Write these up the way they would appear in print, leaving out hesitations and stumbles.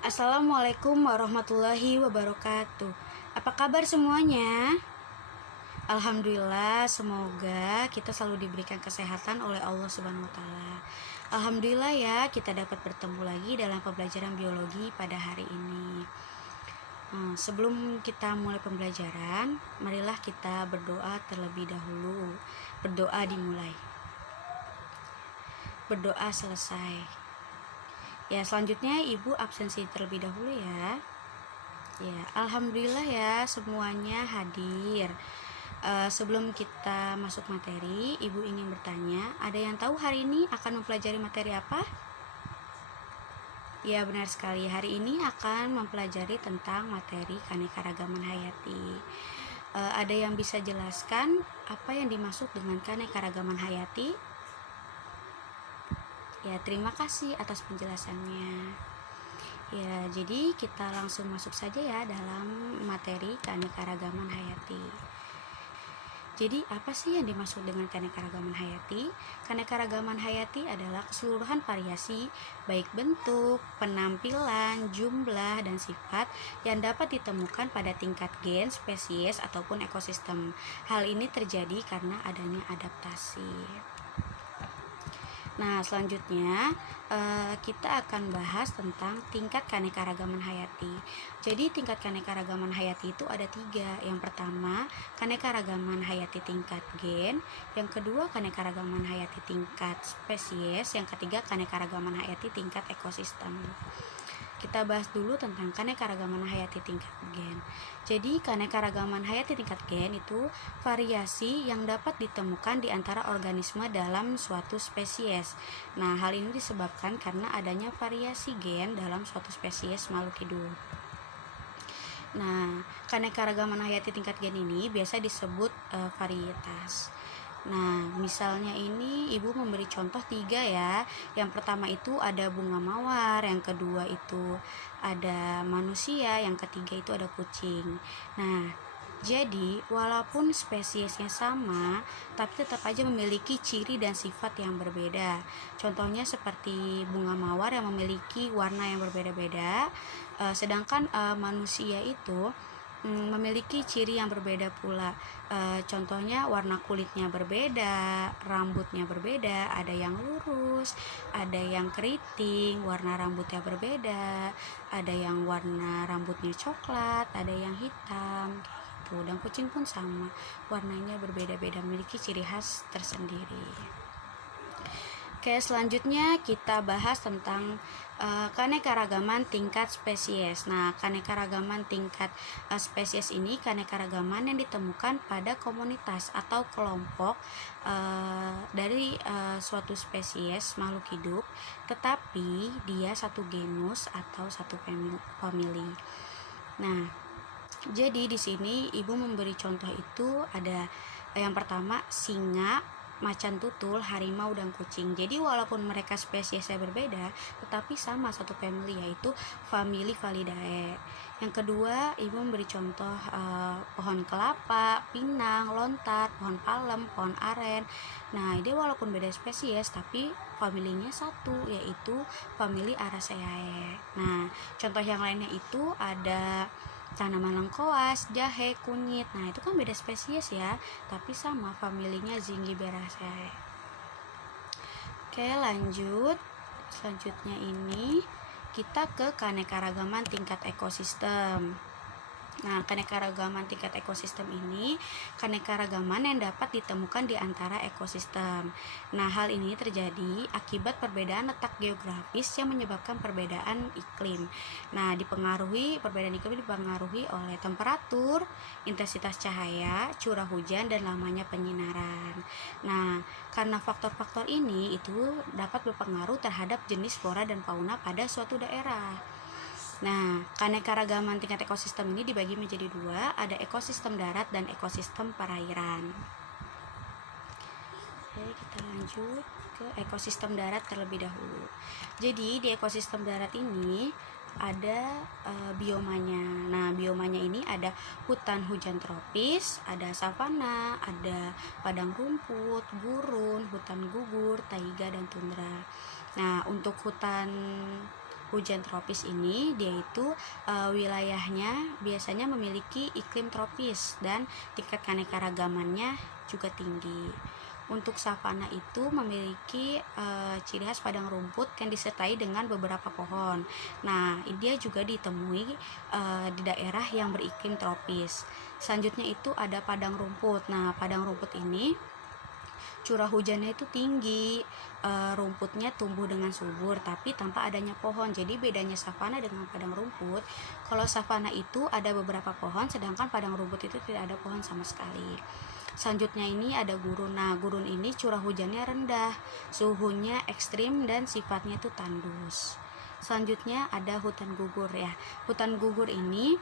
Assalamualaikum warahmatullahi wabarakatuh. Apa kabar semuanya? Alhamdulillah, semoga kita selalu diberikan kesehatan oleh Allah Subhanahu wa taala. Alhamdulillah ya, kita dapat bertemu lagi dalam pembelajaran biologi pada hari ini. Sebelum kita mulai pembelajaran, marilah kita berdoa terlebih dahulu. Berdoa dimulai. Berdoa selesai. Ya, selanjutnya Ibu absensi terlebih dahulu ya. Ya, alhamdulillah ya semuanya hadir. Sebelum kita masuk materi, Ibu ingin bertanya, ada yang tahu hari ini akan mempelajari materi apa? Ya, benar sekali. Hari ini akan mempelajari tentang materi keanekaragaman hayati. Ada yang bisa jelaskan apa yang dimaksud dengan keanekaragaman hayati? Ya, terima kasih atas penjelasannya. Ya, jadi kita langsung masuk saja ya dalam materi keanekaragaman hayati. Jadi, apa sih yang dimaksud dengan keanekaragaman hayati? Keanekaragaman hayati adalah keseluruhan variasi, baik bentuk, penampilan, jumlah, dan sifat yang dapat ditemukan pada tingkat gen, spesies, ataupun ekosistem. Hal ini terjadi karena adanya adaptasi. Nah, selanjutnya kita akan bahas tentang tingkat keanekaragaman hayati. Jadi, tingkat keanekaragaman hayati itu ada 3. Yang pertama, keanekaragaman hayati tingkat gen. Yang kedua, keanekaragaman hayati tingkat spesies. Yang ketiga, keanekaragaman hayati tingkat ekosistem. Kita bahas dulu tentang keanekaragaman hayati tingkat gen. Jadi, keanekaragaman hayati tingkat gen itu variasi yang dapat ditemukan di antara organisme dalam suatu spesies. Nah, hal ini disebabkan karena adanya variasi gen dalam suatu spesies makhluk hidup. Nah, keanekaragaman hayati tingkat gen ini biasa disebut varietas. Nah, misalnya ini Ibu memberi contoh 3 ya. Yang pertama itu ada bunga mawar, yang kedua itu ada manusia, yang ketiga itu ada kucing. Nah, jadi walaupun spesiesnya sama, tapi tetap aja memiliki ciri dan sifat yang berbeda. Contohnya seperti bunga mawar yang memiliki warna yang berbeda-beda, sedangkan manusia itu memiliki ciri yang berbeda pula. Contohnya warna kulitnya berbeda, rambutnya berbeda, ada yang lurus, ada yang keriting, warna rambutnya berbeda, ada yang warna rambutnya coklat, ada yang hitam gitu. Dan kucing pun sama, warnanya berbeda-beda, memiliki ciri khas tersendiri. Oke, selanjutnya kita bahas tentang keanekaragaman tingkat spesies. Nah, keanekaragaman tingkat spesies ini keanekaragaman yang ditemukan pada komunitas atau kelompok dari suatu spesies makhluk hidup, tetapi dia satu genus atau satu famili. Nah, jadi di sini Ibu memberi contoh itu ada yang pertama singa, macan tutul, harimau, dan kucing. Jadi walaupun mereka spesiesnya berbeda, tetapi sama satu family, yaitu famili Felidae. Yang kedua, Ibu memberi contoh pohon kelapa, pinang, lontar, pohon palem, pohon aren. Nah, ini walaupun beda spesies, tapi familinya satu, yaitu famili Araceae. Nah, contoh yang lainnya itu ada tanaman lengkoas, jahe, kunyit. Nah, itu kan beda spesies ya, tapi sama familinya Zingiberaceae. Oke, lanjut. Selanjutnya ini kita ke keanekaragaman tingkat ekosistem. Nah, keanekaragaman tingkat ekosistem ini keanekaragaman yang dapat ditemukan di antara ekosistem. Nah, hal ini terjadi akibat perbedaan letak geografis yang menyebabkan perbedaan iklim. Nah, perbedaan iklim dipengaruhi oleh temperatur, intensitas cahaya, curah hujan, dan lamanya penyinaran. Nah, karena faktor-faktor ini itu dapat berpengaruh terhadap jenis flora dan fauna pada suatu daerah. Nah, keanekaragaman tingkat ekosistem ini dibagi menjadi 2, ada ekosistem darat dan ekosistem perairan. Oke, kita lanjut ke ekosistem darat terlebih dahulu. Jadi, di ekosistem darat ini ada biomanya. Nah, biomanya ini ada hutan hujan tropis, ada savana, ada padang rumput, gurun, hutan gugur, taiga, dan tundra. Nah, untuk hutan hujan tropis ini dia itu wilayahnya biasanya memiliki iklim tropis dan tingkat keanekaragamannya juga tinggi. Untuk savana itu memiliki ciri khas padang rumput yang disertai dengan beberapa pohon. Nah, dia juga ditemui di daerah yang beriklim tropis. Selanjutnya itu ada padang rumput. Nah, padang rumput ini curah hujannya itu tinggi, rumputnya tumbuh dengan subur tapi tanpa adanya pohon. Jadi bedanya savana dengan padang rumput, kalau savana itu ada beberapa pohon, sedangkan padang rumput itu tidak ada pohon sama sekali. Selanjutnya ini ada gurun. Nah, gurun ini curah hujannya rendah, suhunya ekstrim dan sifatnya itu tandus. Selanjutnya ada hutan gugur ya. Hutan gugur ini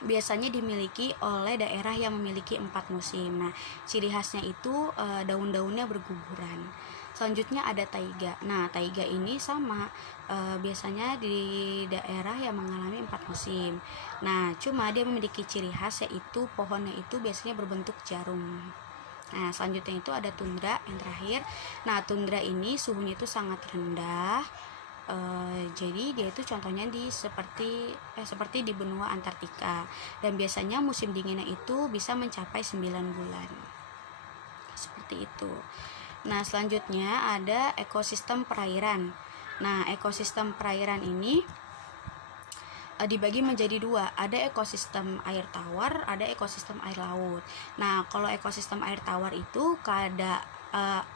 biasanya dimiliki oleh daerah yang memiliki 4 musim. Nah, ciri khasnya itu daun-daunnya berguguran. Selanjutnya ada taiga. Nah, taiga ini sama biasanya di daerah yang mengalami 4 musim. Nah, cuma dia memiliki ciri khas yaitu pohonnya itu biasanya berbentuk jarum. Nah, selanjutnya itu ada tundra yang terakhir. Nah, tundra ini suhunya itu sangat rendah. Jadi dia itu contohnya seperti di benua Antartika, dan biasanya musim dinginnya itu bisa mencapai 9 bulan. Seperti itu. Nah, selanjutnya ada ekosistem perairan. Nah, ekosistem perairan ini dibagi menjadi dua, ada ekosistem air tawar, ada ekosistem air laut. Nah, kalau ekosistem air tawar itu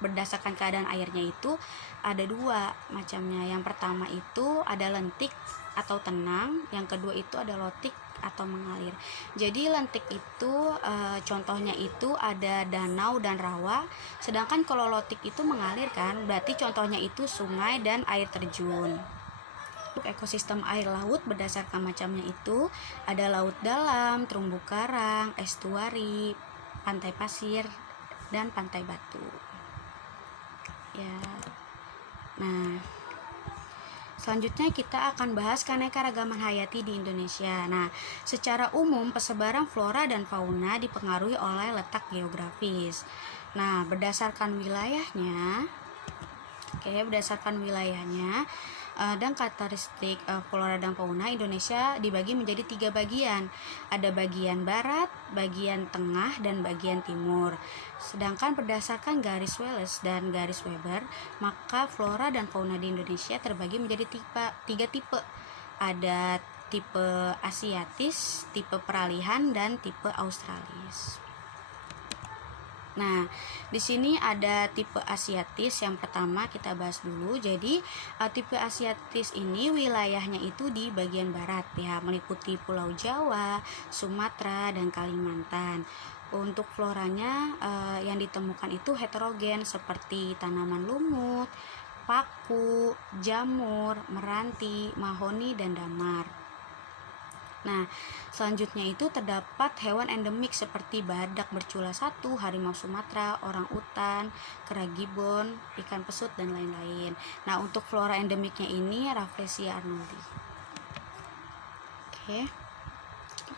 berdasarkan keadaan airnya itu ada dua macamnya. Yang pertama itu ada lentik atau tenang, yang kedua itu ada lotik atau mengalir. Jadi lentik itu contohnya itu ada danau dan rawa, sedangkan kalau lotik itu mengalir kan, berarti contohnya itu sungai dan air terjun. Untuk ekosistem air laut berdasarkan macamnya itu ada laut dalam, terumbu karang, estuari, pantai pasir, dan pantai batu. Ya. Nah, selanjutnya kita akan bahas keanekaragaman hayati di Indonesia. Nah, secara umum persebaran flora dan fauna dipengaruhi oleh letak geografis. Nah, berdasarkan wilayahnya dan karakteristik flora dan fauna, Indonesia dibagi menjadi 3 bagian. Ada bagian barat, bagian tengah, dan bagian timur. Sedangkan berdasarkan garis Wallace dan garis Weber, maka flora dan fauna di Indonesia terbagi menjadi 3 tipe. Ada tipe asiatis, tipe peralihan, dan tipe australis. Nah, di sini ada tipe asiatis. Yang pertama kita bahas dulu. Jadi, tipe asiatis ini wilayahnya itu di bagian barat ya, meliputi Pulau Jawa, Sumatera, dan Kalimantan. Untuk floranya yang ditemukan itu heterogen seperti tanaman lumut, paku, jamur, meranti, mahoni, dan damar. Nah, selanjutnya itu terdapat hewan endemik seperti badak bercula 1, harimau Sumatera, orang utan, kera gibbon, ikan pesut, dan lain-lain. Nah, untuk flora endemiknya ini Rafflesia arnoldi. Oke.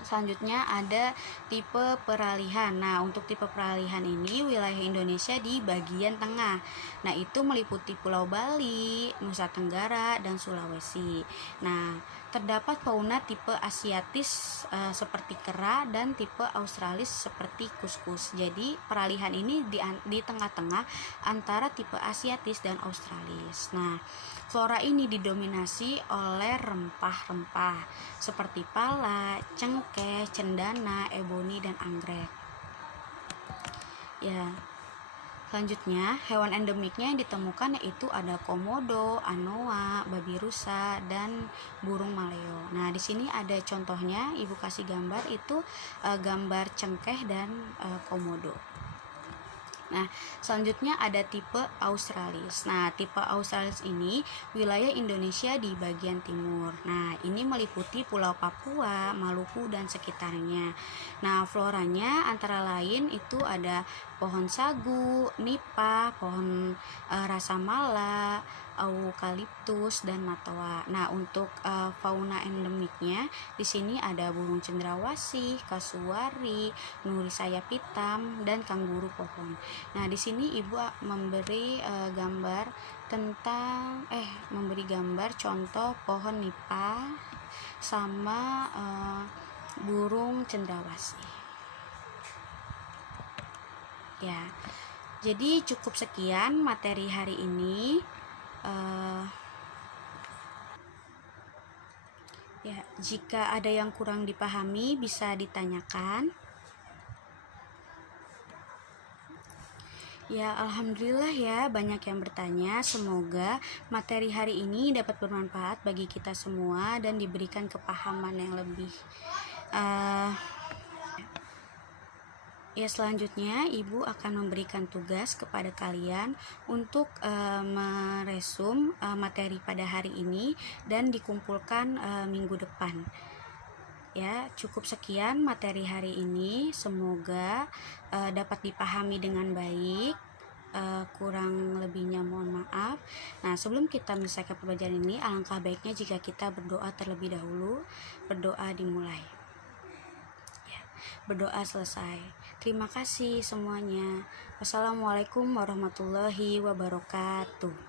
Selanjutnya ada tipe peralihan. Nah, untuk tipe peralihan ini wilayah Indonesia di bagian tengah. Nah, itu meliputi Pulau Bali, Nusa Tenggara, dan Sulawesi. Nah, terdapat fauna tipe asiatis seperti kera dan tipe australis seperti kuskus. Jadi, peralihan ini di tengah-tengah antara tipe asiatis dan australis. Nah, flora ini didominasi oleh rempah-rempah seperti pala, cengkeh, cendana, eboni, dan anggrek. Ya. Selanjutnya, hewan endemiknya yang ditemukan yaitu ada komodo, anoa, babi rusa, dan burung maleo. Nah, di sini ada contohnya, Ibu kasih gambar itu gambar cengkeh dan komodo. Nah, selanjutnya ada tipe australis. Nah, tipe australis ini wilayah Indonesia di bagian timur. Nah, ini meliputi Pulau Papua, Maluku, dan sekitarnya. Nah, floranya antara lain itu ada pohon sagu, nipah, pohon rasa mala, eukaliptus dan matoa. Nah, untuk fauna endemiknya di sini ada burung cendrawasih, kasuari, nuri sayap hitam dan kanguru pohon. Nah, di sini Ibu memberi memberi gambar contoh pohon nipah sama burung cendrawasih. Ya, jadi cukup sekian materi hari ini. Ya, jika ada yang kurang dipahami bisa ditanyakan. Ya, alhamdulillah ya, banyak yang bertanya. Semoga materi hari ini dapat bermanfaat bagi kita semua dan diberikan kepahaman yang lebih. Ya, selanjutnya Ibu akan memberikan tugas kepada kalian untuk meresum materi pada hari ini dan dikumpulkan minggu depan. Ya, cukup sekian materi hari ini. Semoga dapat dipahami dengan baik. Kurang lebihnya mohon maaf. Nah, sebelum kita menyelesaikan pembelajaran ini, alangkah baiknya jika kita berdoa terlebih dahulu. Berdoa dimulai. Berdoa selesai. Terima kasih semuanya. Wassalamualaikum warahmatullahi wabarakatuh.